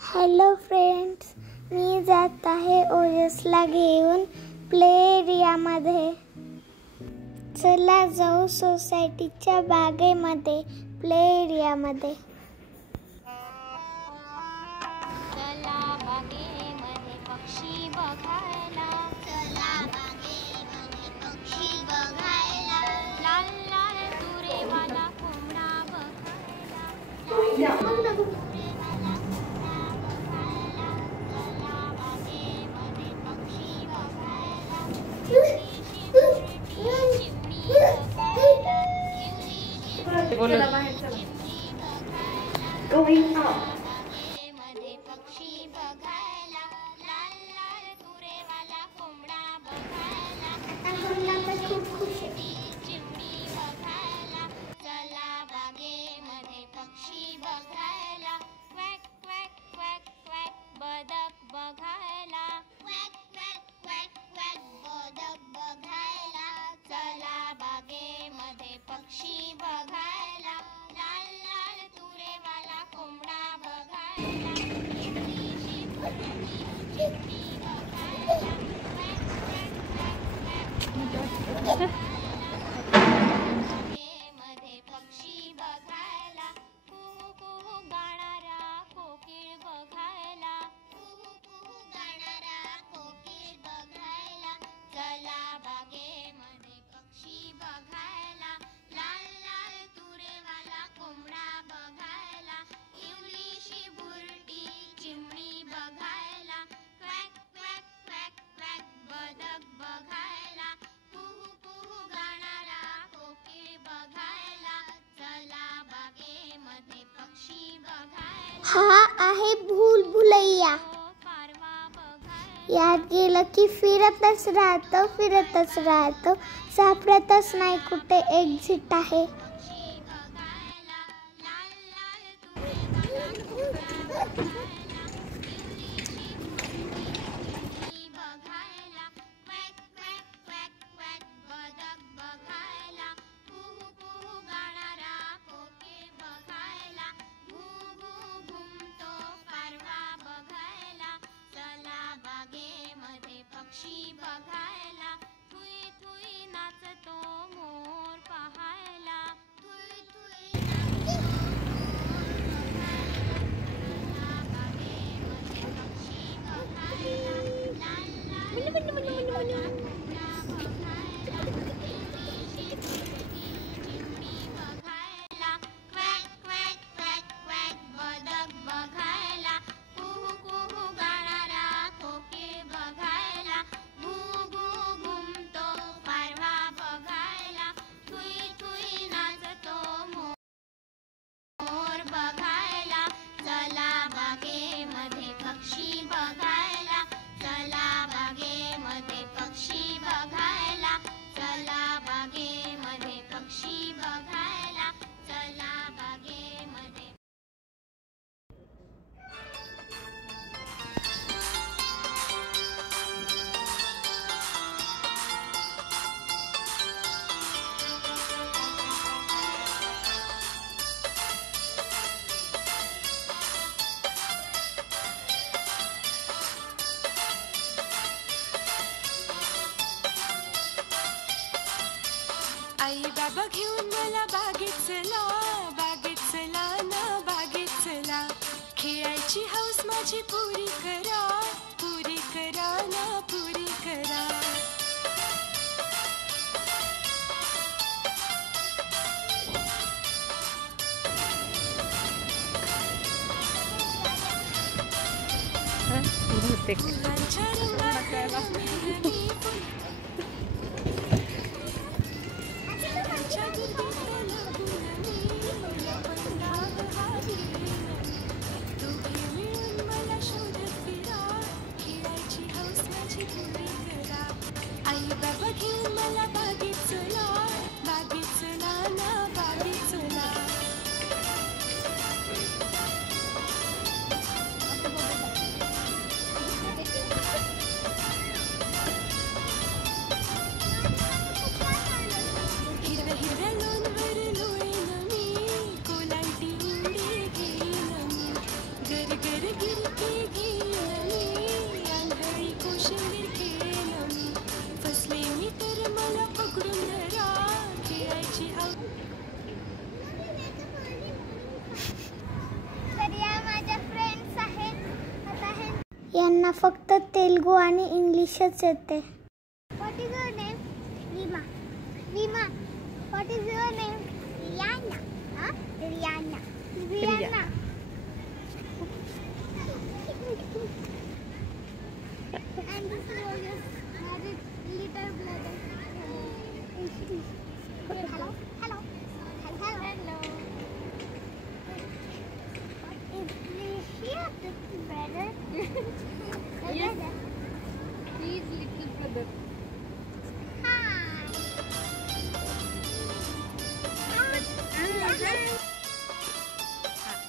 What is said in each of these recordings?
Hello friends, मी जात आहे ओजसला घेऊन प्ले एरियामध्ये. चला जाऊ सोसायटीच्या बागेमध्ये, प्ले एरियामध्ये. चला बागेमध्ये पक्षी बघायला, चला बागेमध्ये पक्षी बघायला, लाल लाल तुरेवाला कोंबडा बघायला. Going up. मध्ये पक्षी बघायला, लाल लाल तुरेवाला कोंबडा बघायला, चिमणी बघायला. चला बागेमध्ये पक्षी बघायला, क्वॅक क्वॅक क्वॅक क्वॅक बदक बघायला, क्वॅक क्वॅक क्वॅक क्वॅक बदक बघायला. चला बागेमध्ये पक्षी बघायला, लाल लाल तुरेवाला कोंबडा बघायला, चिमणीची चिमणी बघायला, क्वॅक क्वॅक क्वॅक क्वॅक बागेमध्ये पक्षी बघायला, कुहू कुहू गाणारा कोकिळ बघायला, कुहू कुहू गाणारा कोकिळ बघायला. चला बागेमध्ये पक्षी बघायला, लाल लाल तुरेवाला कोंबडा बघायला, इवलीशी बुरटी चिमणी बघायला, क्वॅक क्वॅक क्वॅक क्वॅक बदक बघायला, कुहू कुहू गाणारा कोकिळ बघायला. चला बागेमध्ये पक्षी बघायला, हा आहे भूलभुलैया. पारवा बघायला, यात गेलं की फिरतच राहतं, सापडतच नाही कुठे एक्झिट आहे. पक्षी बघायला, लाल लाल तुरेवाला कोंबडा बघायला, इवलीशी बुरटी बघायला, क्वॅक क्वॅक क्वॅक क्वॅक बदक बघायला, कुहू कुहू गाणारा कोकिळ बघायला, घू घू घुमतो पारवा बघायला. चला बागेमध्ये पक्षी बघायला, थुई थुई नाचतो मोर पाहायला, थुई थुई नाचतो मोर बघायला. चला बागेमध्ये पक्षी बघायला, लाल लाल तुरेवाला कोंबडा बघायला, इवलीशी बुरटी चिमणी बघायला, क्वॅक क्वॅक क्वॅक क्वॅक बदक बघायला, कुहू कुहू गाणारा कोकिळ बघायला, घू घू घुमतो पारवा बघायला, थुई थुई नाचतो मोर बघायला. चला बागेमध्ये पक्षी बघायला, चला बागेमध्ये पक्षी बघायला, चला बागेमध्ये पक्षी बघायला, चला बागेमध्ये. आई बाबा घेऊन मला बागेत चला ना बागेत चला, खेळायची हौस माझी पुरी करा ना पुरी करा. फुलांच्या रंगात मेहंदी फुलांच्या दुर्बीत लगून मी पंडाग हावीन. दोघे मिळून मला शोधत फिरा, खेळायची हौस माझी पुरी करा. आई बाबा घेऊन मला बागेत चला ना बागेत चला. हिरव्या हिरव्या लोणवर लोळे वर गिरते घेईन मी, आंधळी कोशिंबीर खेळेन मी. फसले मी तर मला पकडून धरा, खेळायची हौस. तर या माझ्या फ्रेंड्स आहेत. आता यांना फक्त तेलुगू आणि इंग्लिशच येते. What is your name? Reema. Reema, what is your name? Riyana. हां, Riyana. Riyana. And this is your married little brother. Hello, hello, hello, hello. Is he a little brother? Yes. He is little brother. Hi.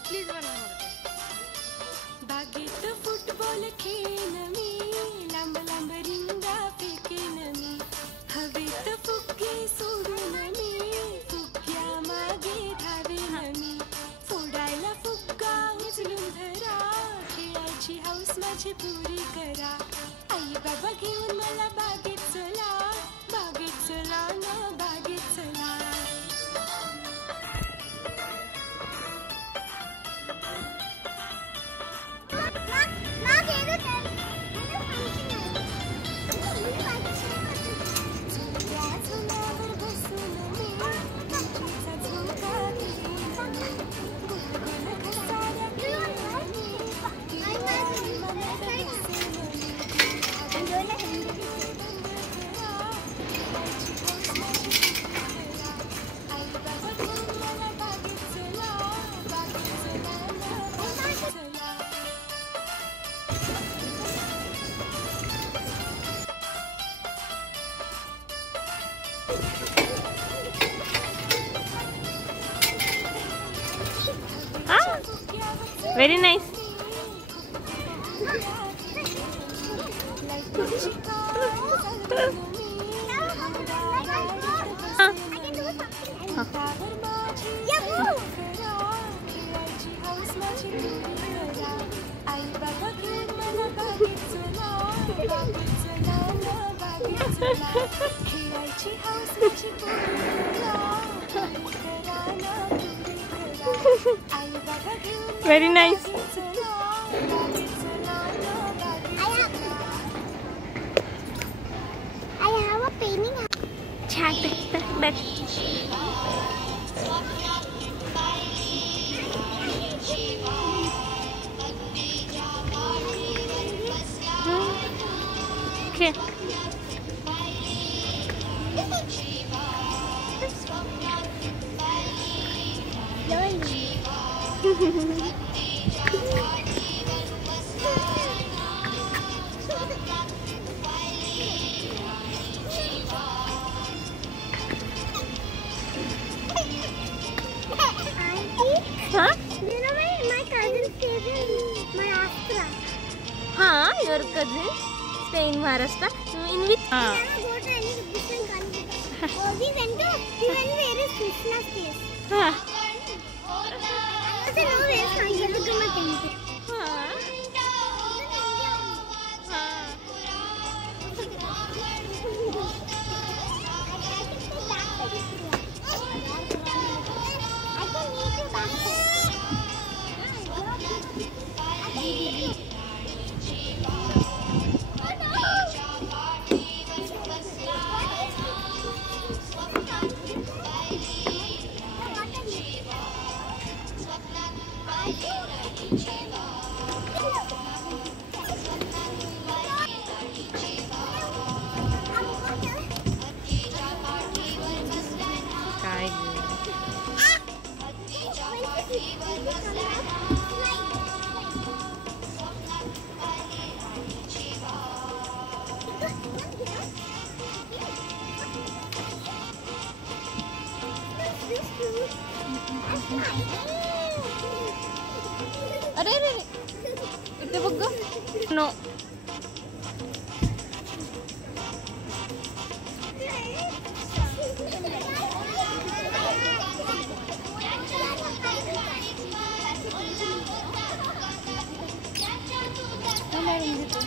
Please one more. बागेत football खेळेन मी, लांब लांब रिंगा फेकेन मी. हवेत फुगे सोडून मी, फुग्या मागे धावेन मी. फोडायला फुग्गा उचलून धरा, खेळायची हौस माझी पुरी करा. आई बाबा घेऊन मला बागेत चला, बागेत चला ना बागेत चला. Very nice. Very nice. I have a painting. Back. Okay. Huh? You know my cousin stays in Maharashtra. Huh? Your cousin stay in Maharashtra? In which? We never go to any different country. Oh, we went where is Krishna's place. Huh? I also know where is Kanchapurama temple. अरे अरे इथे बघ ग. No काढून घेतो.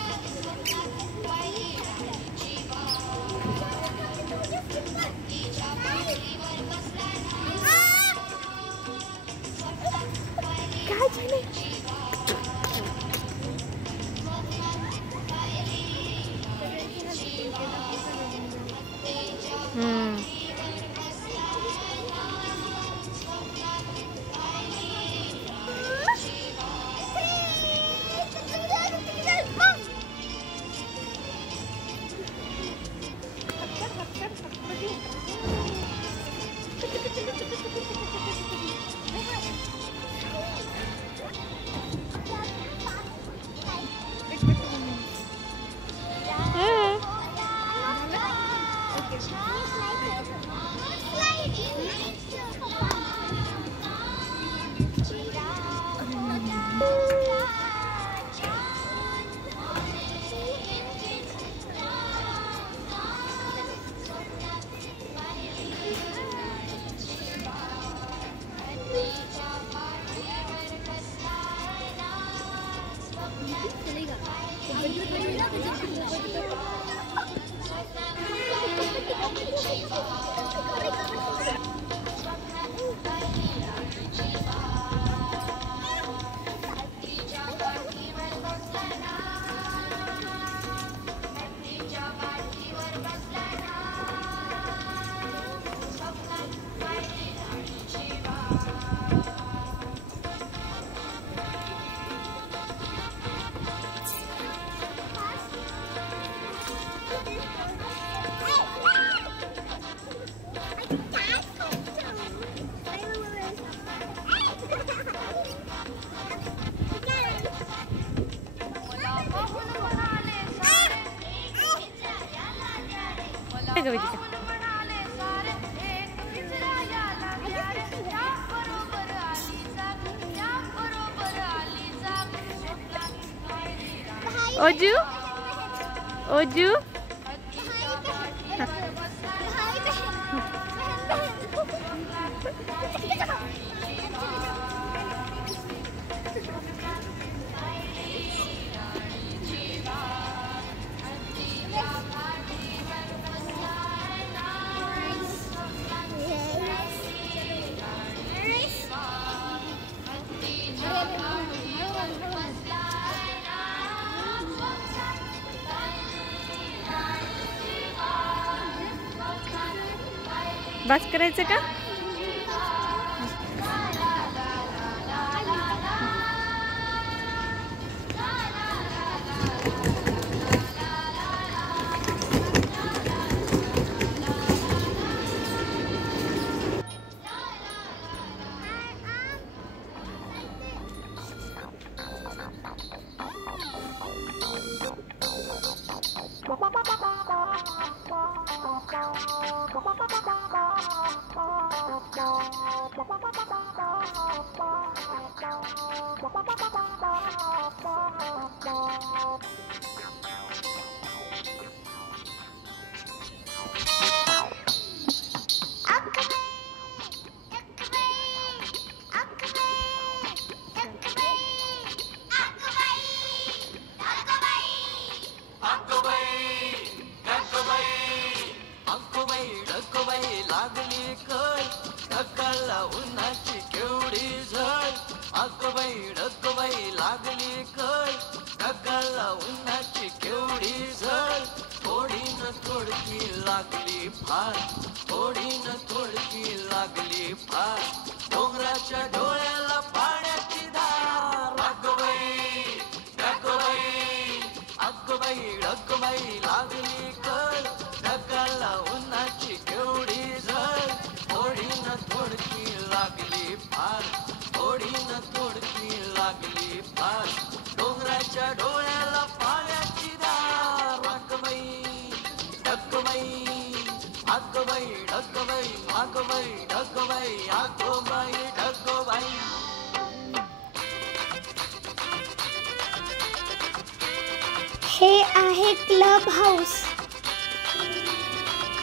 काय झालं? ओजू ओजू बस करायचं का? हे आहे क्लब हाऊस.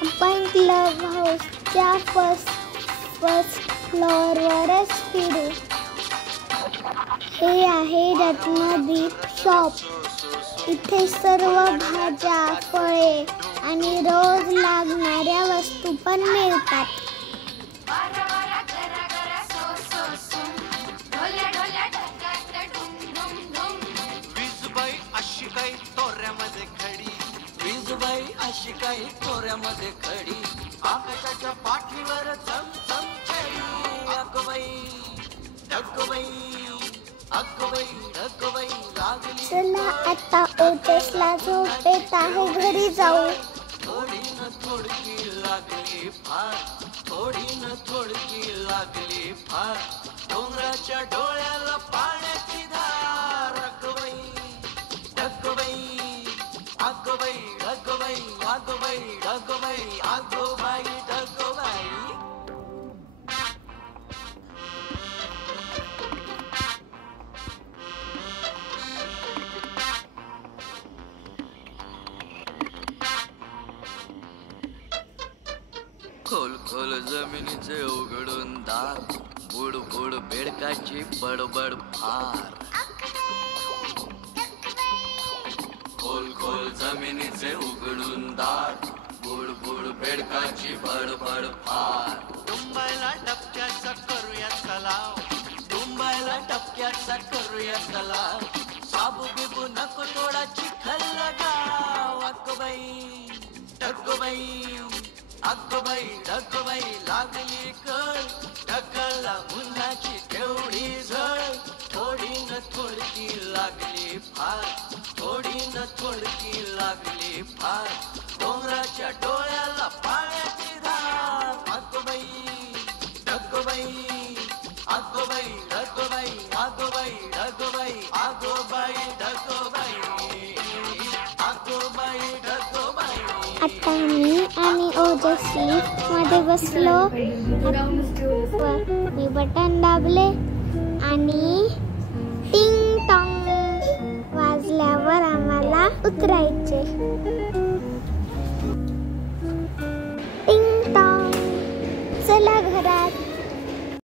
आपण क्लब हाऊसच्या फर्स्ट फ्लोअरवरच फिरू. हे आहे रत्नदीप शॉप. इथे सर्व भाज्या, फळे आणि रोज लागणाऱ्या वस्तू पण मिळतात. वीजबाई अशी काही तोऱ्यामध्ये खडी, वीजबाई अशी काही तोऱ्यामध्ये खडी, आकाशाच्या पाठीवर चमचम छडी. अगबाई ढगबाई, अगबाई ढगबाई लागली. चला आता ओजसला झोप येत आहे, घरी जाऊ. थोडी न थोडकी लागली फार, थोडी न थोडकी लागली फार, डोंगराच्या डोळ्याला पाण्याची धार. अगबाई ढगबाई, अगबाई ढगबाई, अगबाई ढगबाई, अगोबाई ढगबाई. खोल खोल जमिनीचे उघडून दार, बुड बुड बेडकाची बडबड फार. खोल खोल जमिनीचे उघडून दार, बुड बुड बेडकाची बडबड फार. डुंबायला डबक्याचा करूया तलाव, डुंबायला डबक्याचा करूया तलाव, साबू बिबू नको थोडा चिखल लगाव. अगबाई ढगबाई, अगबाई ढगबाई लागली कळ, ढकलला उन्हाची तेवढी झळ. थोडी न थोडकी लागली फार, थोडी न थोडकी लागली फार, डोंगराच्या डोळ्याला पाण्याची धार. अगबाई ढगबाई, अगबाई ढगबाई, अगबाई ढगबाई, अगोबाई ढगबाई, अगोबाई ढगबाई. आता मी आणि ओजस लिफ्टमध्ये बसलो. मी बटन दाबले आणि टिंग टॉंग वाजल्यावर आम्हाला उतरायचे. टिंग टॉंग, चला घरात.